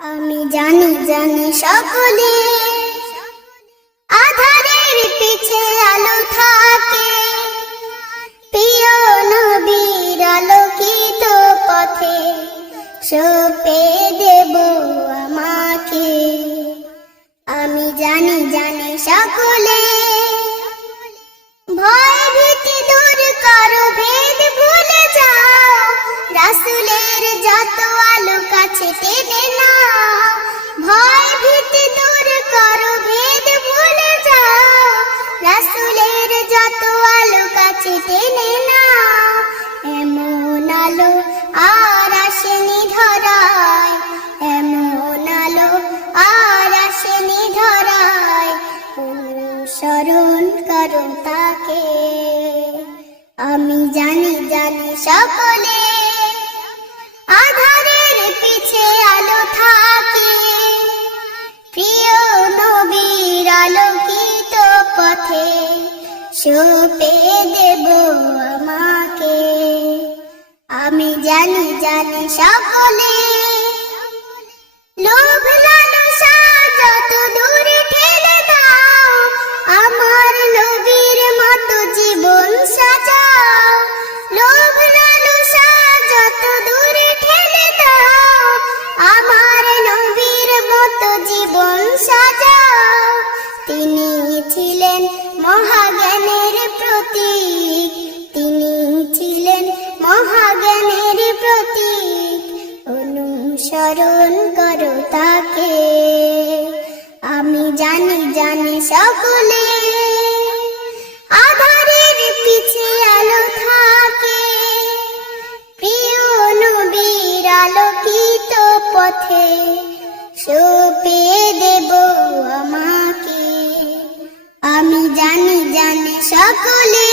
আমি জানি জানি সকলে আধারের পিছে আলো থাকে, প্রিয় নবীর আলোকিত পথে সপে দেব আমাকে। আমি জানি জানি সকলে ভয় ভীতি দূর করো, ভেদ ভুলে যাও, রাসূলের যত আলো কাছে টেনে নাও। ভয় ভীতি দূর করো, ভেদ ভুলে যাও, রাসূলের যত আলো কাছে টেনে নাও। এমন আলো আর আসেনি ধরায়, এমন আলো আর আসেনি ধরায়, অনুসরণ করো তাকে। আমি জানি জানি সকলে আধারের পিছে আলো থাকে, প্রিয় নবীর আলোকিত পথে সপে দেব আমাকে। আমি জানি জানি সকলে লোভ লালসা যত দূরে ঠেলে দাও, আমার নবীর মতো জীবন সাজাও। লোভ লালসা যত দূরে ঠেলে দাও, আমার নবীর মতো জীবন সাজাও। তিনি ছিলেন মহাজ্ঞানের প্রতীক, তিনি ছিলেন মহাজ্ঞানের প্রতীক, অনুসরণ করো তাকে। আমি জানি জানি সকলে আধারের পিছে আলো থাকে, প্রিয় নবীর আলোকিত পথে সপে দেব আমাকে। আমি জানি জানি সকলে